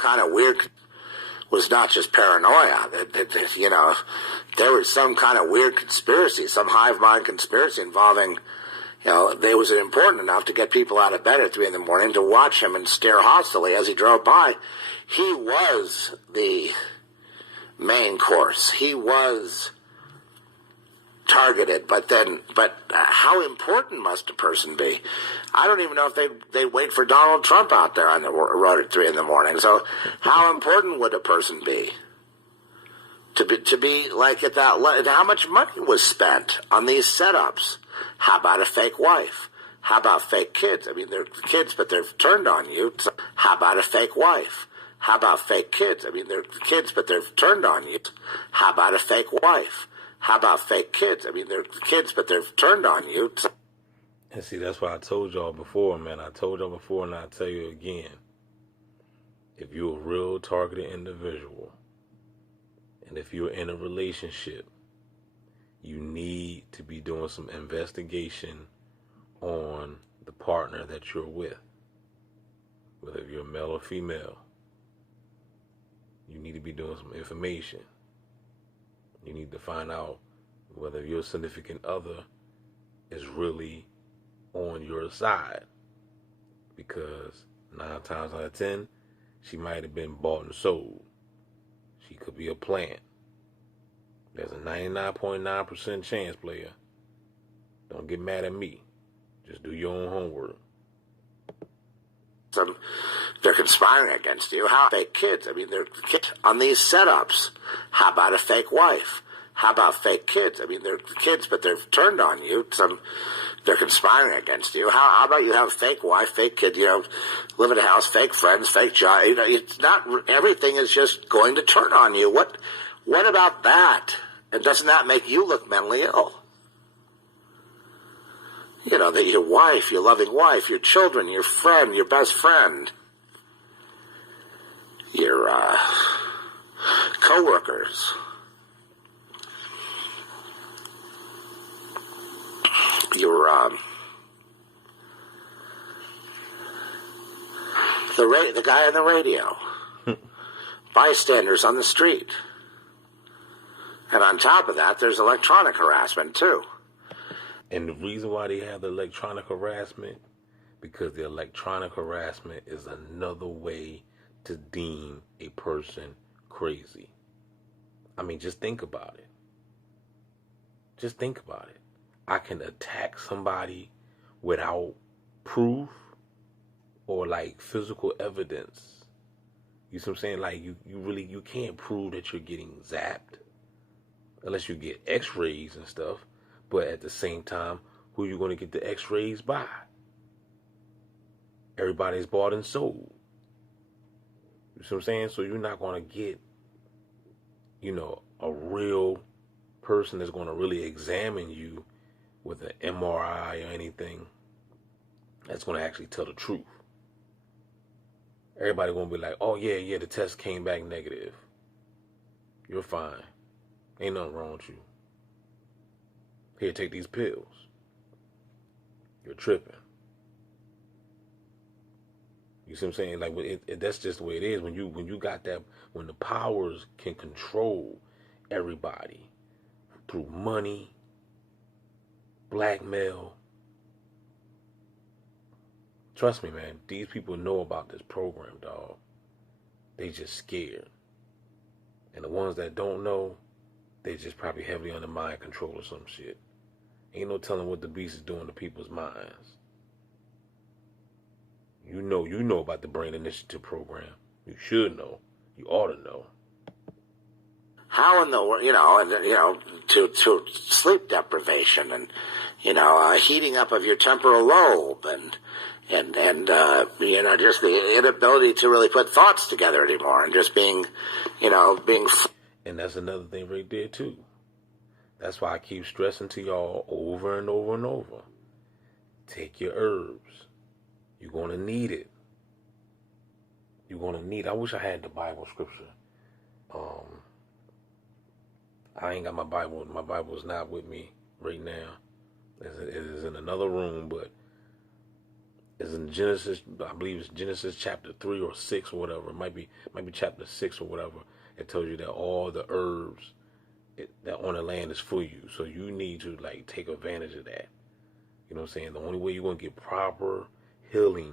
kind of weird was not just paranoia. There was some kind of weird conspiracy, some hive mind conspiracy involving, they was important enough to get people out of bed at 3 in the morning to watch him and stare hostilely as he drove by. He was the main course. He was targeted, but how important must a person be? I don't even know if they'd wait for Donald Trump out there on the road at 3 in the morning. So how important would a person be to be like at that level? How much money was spent on these setups? How about a fake wife? How about fake kids? I mean, they're kids, but they're turned on you. So how about a fake wife? How about fake kids? I mean, they're kids, but they're turned on you. How about a fake wife? How about fake kids? I mean, they're kids, but they're turned on you. And see, that's why I told y'all before, man. I told y'all before, and I'll tell you again. If you're a real targeted individual, and if you're in a relationship, you need to be doing some investigation on the partner that you're with. Whether you're male or female, you need to be doing some information. You need to find out whether your significant other is really on your side. Because 9 times out of 10, she might have been bought and sold. She could be a plant. There's a 99.9% chance, player. Don't get mad at me. Just do your own homework. They're conspiring against you. How fake kids? I mean, they're kids on these setups. How about a fake wife? How about fake kids? I mean, they're kids, but they're turned on you. They're conspiring against you. How about you have a fake wife, fake kid? Live in a house, fake friends, fake job. It's not everything is just going to turn on you. What about that? And doesn't that make you look mentally ill? That your wife, your loving wife, your children, your friend, your best friend, your co-workers, the guy on the radio, bystanders on the street. And on top of that, there's electronic harassment, too. And the reason why they have the electronic harassment, because the electronic harassment is another way to deem a person crazy. I mean, just think about it. Just think about it. I can attack somebody without proof or like physical evidence. You see what I'm saying? Like you can't prove that you're getting zapped unless you get x-rays and stuff. But at the same time, who are you going to get the x-rays by? Everybody's bought and sold. You see what I'm saying? So you're not going to get, a real person that's going to really examine you with an MRI or anything that's going to actually tell the truth. Everybody going to be like, oh, yeah, the test came back negative. You're fine. Ain't nothing wrong with you. Here, take these pills. You're tripping. You see what I'm saying? Like, that's just the way it is. When you got that, when the powers can control everybody through money, blackmail. Trust me, man. These people know about this program, dog. They just scared. And the ones that don't know, they just probably heavily under mind control or some shit. Ain't no telling what the beast is doing to people's minds. You know about the Brain Initiative program. You should know. You ought to know. How in the world, to sleep deprivation and, heating up of your temporal lobe and just the inability to really put thoughts together anymore and just being. And that's another thing right there too. That's why I keep stressing to y'all over and over and over. Take your herbs. You're going to need it. You're going to need it. I wish I had the Bible scripture. I ain't got my Bible. My Bible is not with me right now. It is in another room, but It's in Genesis, I believe it's Genesis chapter 3 or 6 or whatever. It might be chapter 6 or whatever. It tells you that all the herbs that on the land is for you. So you need to like take advantage of that. You know what I'm saying? The only way you're going to get proper healing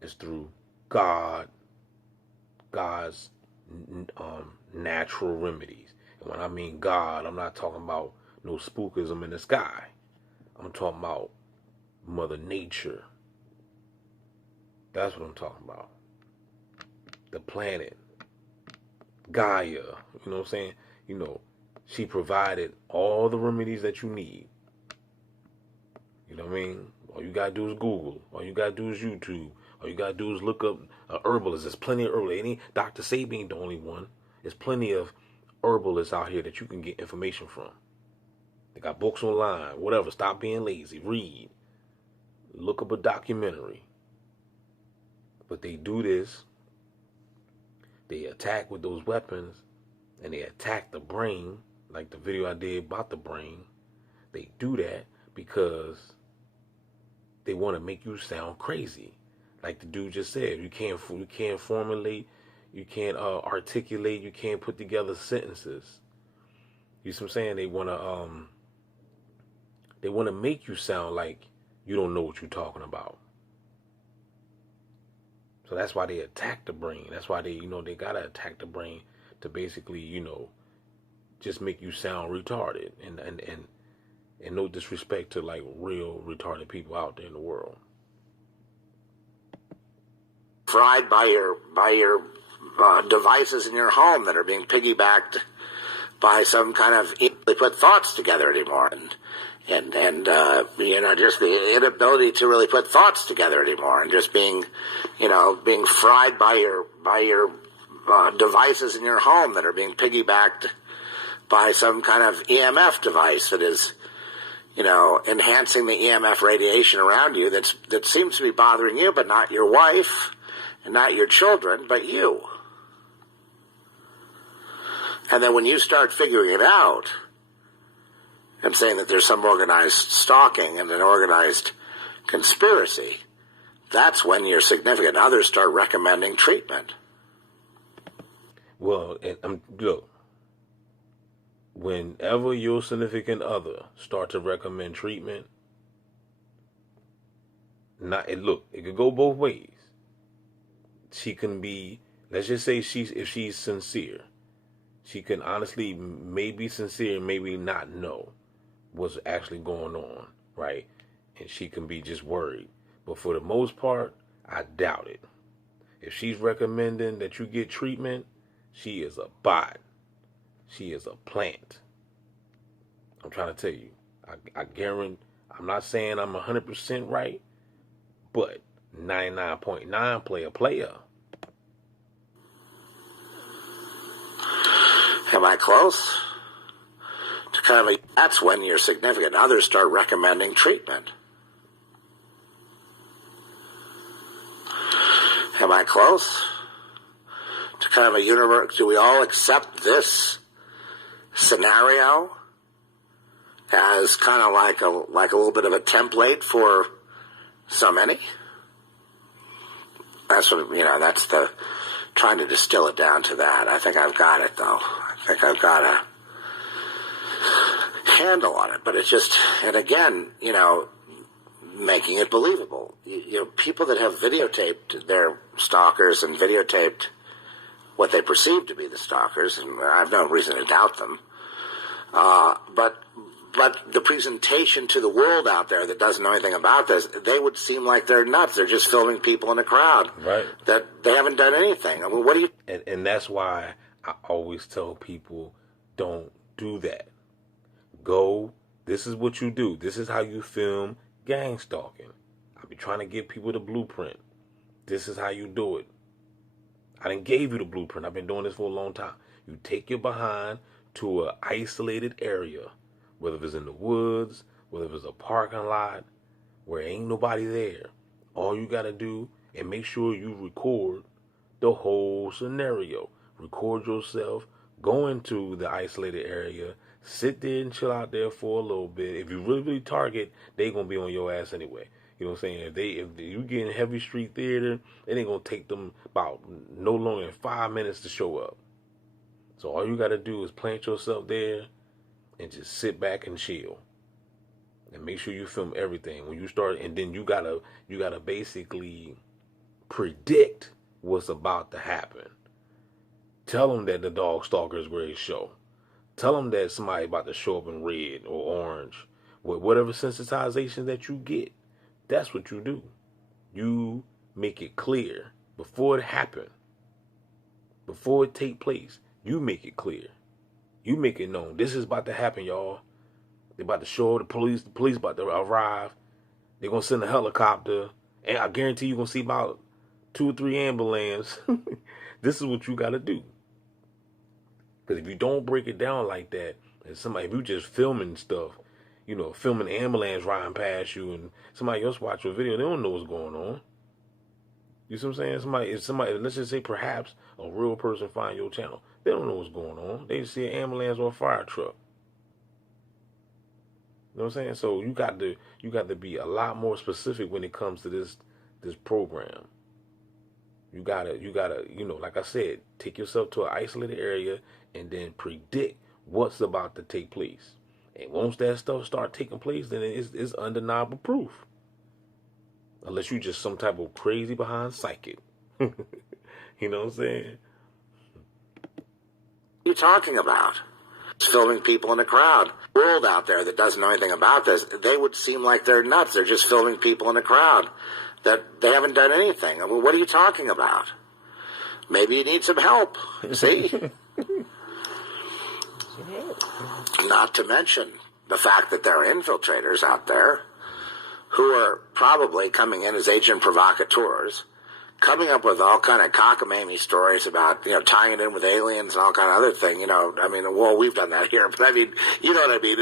is through God's natural remedies. And when I mean God, I'm not talking about no spookism in the sky. I'm talking about Mother Nature. That's what I'm talking about. The planet, Gaia. You know what I'm saying? You know, she provided all the remedies that you need. You know what I mean? All you gotta do is Google. All you gotta do is YouTube. All you gotta do is look up herbalists. There's plenty of herbalists. Dr. Sabi ain't the only one. There's plenty of herbalists out here that you can get information from. They got books online. Whatever. Stop being lazy. Read. Look up a documentary. But they do this. They attack with those weapons. And they attack the brain. Like the video I did about the brain. They do that because they want to make you sound crazy. Like the dude just said, you can't formulate, you can't articulate, you can't put together sentences. You see what I'm saying? They want to make you sound like you don't know what you're talking about. So that's why they attack the brain. That's why they gotta attack the brain to basically, just make you sound retarded. And no disrespect to like real retarded people out there in the world. Fried by your devices in your home that are being piggybacked by some kind of they put thoughts together anymore, and just the inability to really put thoughts together anymore, and just being fried by your devices in your home that are being piggybacked by some kind of EMF device that is enhancing the EMF radiation around you that seems to be bothering you, but not your wife and not your children, but you. And then when you start figuring it out and saying that there's some organized stalking and an organized conspiracy, that's when your significant others start recommending treatment. Well, and look, whenever your significant other start to recommend treatment, it could go both ways. She can be, let's just say if she's sincere, she can honestly maybe sincere, maybe not know what's actually going on, right? And she can be just worried. But for the most part, I doubt it. If she's recommending that you get treatment, she is a bot. She is a plant. I'm trying to tell you. I guarantee, I'm not saying I'm 100% right, but 99.9 player. Am I close? That's when your significant others start recommending treatment. Am I close? To kind of a universe, do we all accept this scenario as kind of like a little bit of a template for so many? That's what, that's the, trying to distill it down to that. I think I've got it, though. I think I've got a handle on it. But it's just, and again, making it believable. People that have videotaped their stalkers and videotaped what they perceive to be the stalkers, and I have no reason to doubt them. But the presentation to the world out there that doesn't know anything about this, they would seem like they're nuts. They're just filming people in a crowd. Right. That they haven't done anything. I mean, what do you... And that's why I always tell people, don't do that. This is what you do. This is how you film gang stalking. I be trying to give people the blueprint. This is how you do it. I done gave you the blueprint. I've been doing this for a long time. You take your behind to an isolated area, whether it's in the woods, whether it's a parking lot, where ain't nobody there. All you got to do, and make sure you record the whole scenario. Record yourself going to the isolated area. Sit there and chill out there for a little bit. If you really target, they going to be on your ass anyway. You know what I'm saying? If you get in heavy street theater, it ain't gonna take them about no longer than 5 minutes to show up. So all you gotta do is plant yourself there and just sit back and chill. And make sure you film everything when you start, and then you gotta basically predict what's about to happen. Tell them that the dog stalker is ready to show. Tell them that somebody about to show up in red or orange. With whatever sensitization that you get, that's what you do. You make it clear before it happen, before it take place. You make it clear. You make it known. This is about to happen, y'all. They about to show the police. The police about to arrive. They're gonna send a helicopter, and I guarantee you're gonna see about 2 or 3 ambulances. This is what you gotta do. Because if you don't break it down like that, and if you just filming stuff, filming ambulance riding past you, and somebody else watch your video, they don't know what's going on. You see what I'm saying? If somebody, let's just say perhaps a real person find your channel, they don't know what's going on. They just see an ambulance or a fire truck. You know what I'm saying? So you got to be a lot more specific when it comes to this program. You gotta, like I said, take yourself to an isolated area and then predict what's about to take place. And once that stuff start taking place, then it's undeniable proof. Unless you just some type of crazy behind psychic. You know what I'm saying? What are you talking about? It's filming people in a crowd. The world out there that doesn't know anything about this, they would seem like they're nuts. They're just filming people in a crowd that they haven't done anything. I mean, what are you talking about? Maybe you need some help. See? Not to mention the fact that there are infiltrators out there who are probably coming in as agent provocateurs, coming up with all kind of cockamamie stories about, tying it in with aliens and all kind of other thing. I mean, well, we've done that here, but I mean, you know what I mean,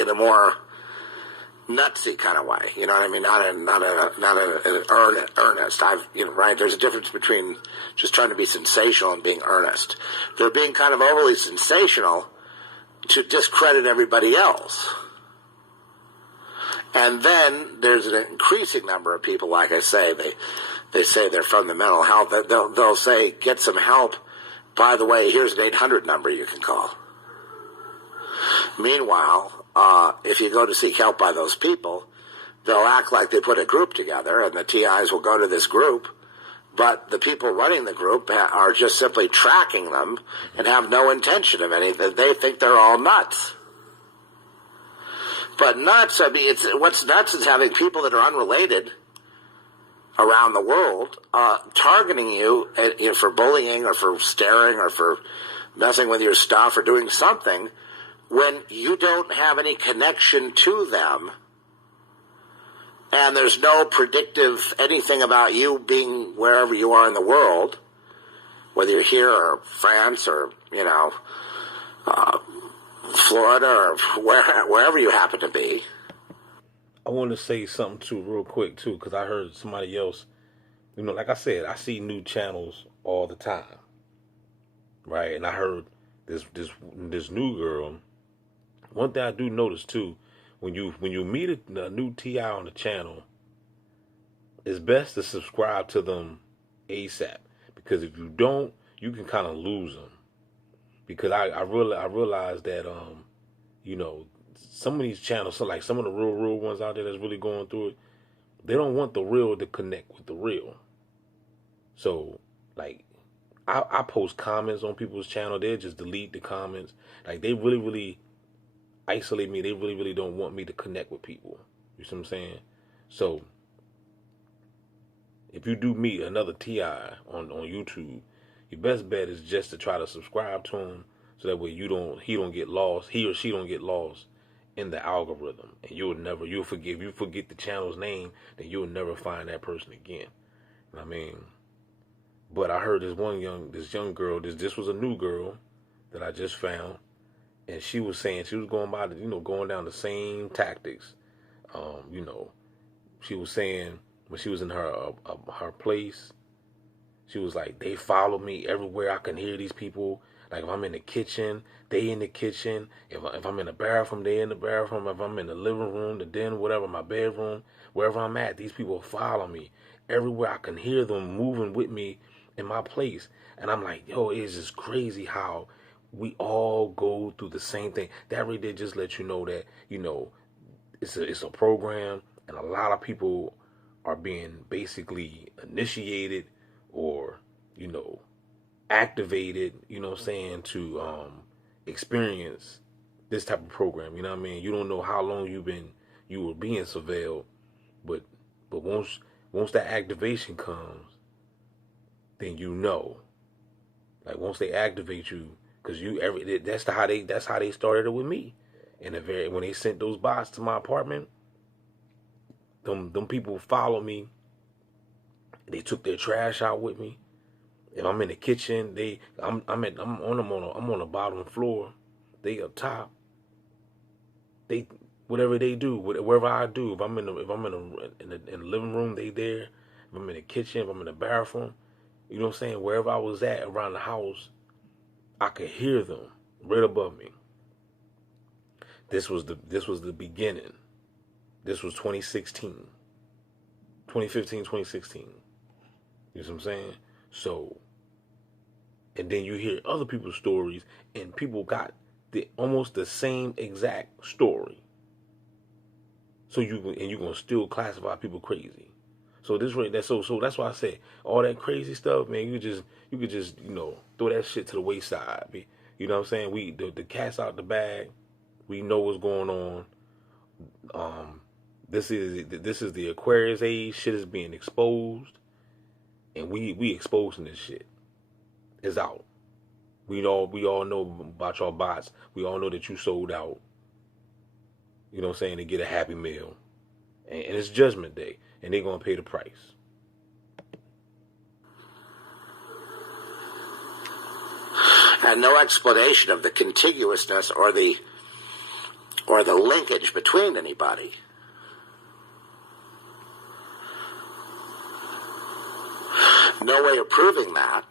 in a more nutsy kind of way. You know what I mean? Not an earnest. Right? There's a difference between just trying to be sensational and being earnest. They're being kind of overly sensational to discredit everybody else. And then there's an increasing number of people, like I say, they say they're from the mental health. They'll say, get some help. By the way, here's an 800 number you can call. Meanwhile, if you go to seek help by those people, they'll act like they put a group together, and the TIs will go to this group, but the people running the group are just simply tracking them and have no intention of anything. They think they're all nuts. But nuts, I mean, what's nuts is having people that are unrelated around the world targeting you for bullying or for staring or for messing with your stuff or doing something when you don't have any connection to them, and there's no predictive anything about you being wherever you are in the world, whether you're here or France or, Florida or wherever you happen to be. I want to say something too, real quick too, because I heard somebody else. Like I said, I see new channels all the time, right? And I heard this new girl. One thing I do notice too, when you meet a new TI on the channel, it's best to subscribe to them ASAP, because if you don't, you can kind of lose them. Because I realized that some of these channels, so like some of the real ones out there that's really going through it, they don't want the real to connect with the real. So like I post comments on people's channel, they just delete the comments. Like they really isolate me. They really don't want me to connect with people. You see what I'm saying? So if you do meet another TI on YouTube, your best bet is just to try to subscribe to him, so that way he or she don't get lost in the algorithm, and you'll forget the channel's name, then you'll never find that person again. I mean, but I heard this young girl, this was a new girl that I just found, and she was saying she was going going down the same tactics. She was saying when she was in her place, she was like, they follow me everywhere. I can hear these people. Like if I'm in the kitchen, they in the kitchen. If I'm in the bathroom, they in the bathroom. If I'm in the living room, the den, whatever, my bedroom, wherever I'm at, these people follow me. Everywhere I can hear them moving with me in my place. And I'm like, yo, it's just crazy how we all go through the same thing. That really did just let you know that, it's a program, and a lot of people are being basically initiated or, activated, what I'm saying, to experience this type of program. You know what I mean? You don't know how long you were being surveilled, but once that activation comes, then like once they activate you, because that's how they started it with me. And when they sent those bots to my apartment, them people followed me. They took their trash out with me. If I'm in the kitchen, I'm on the bottom floor. They up top. They whatever they do, wherever I do. If I'm in the living room, they there. If I'm in the kitchen, if I'm in the bathroom, you know what I'm saying. Wherever I was at around the house, I could hear them right above me. This was the beginning. This was 2016, 2015, 2016. You know what I'm saying? So, and then you hear other people's stories, and people got almost the same exact story. So you're gonna still classify people crazy. So that's why I say all that crazy stuff, man. You could just throw that shit to the wayside. You know what I'm saying? The cat's out the bag. We know what's going on. This is the Aquarius age. Shit is being exposed, and we exposing this shit. It's out. We all know about your bots. We all know that you sold out. You know what I'm saying, to get a Happy Meal. And it's Judgment Day, and they're going to pay the price. And no explanation of the contiguousness or the linkage between anybody. No way of proving that,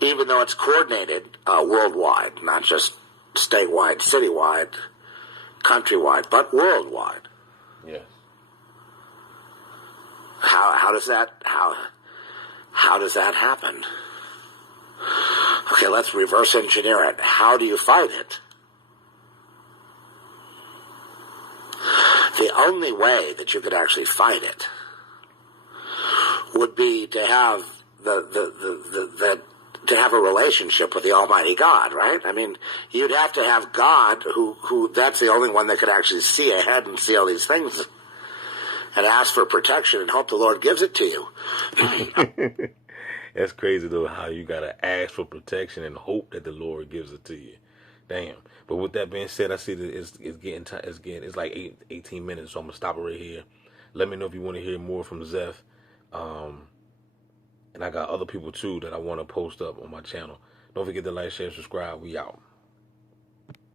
even though it's coordinated worldwide, not just statewide, citywide, countrywide, but worldwide. Yes. How does that happen? Okay, let's reverse engineer it. How do you fight it? The only way that you could actually fight it would be to have to have a relationship with the Almighty God, right? I mean, you'd have to have God, who that's the only one that could actually see ahead and see all these things, and ask for protection and hope the Lord gives it to you. That's crazy though, how you gotta ask for protection and hope that the Lord gives it to you. Damn. But with that being said, I see that it's like 18 minutes, so I'm gonna stop it right here. Let me know if you want to hear more from Zeph. And I got other people too that I want to post up on my channel. Don't forget to like, share, subscribe. We out.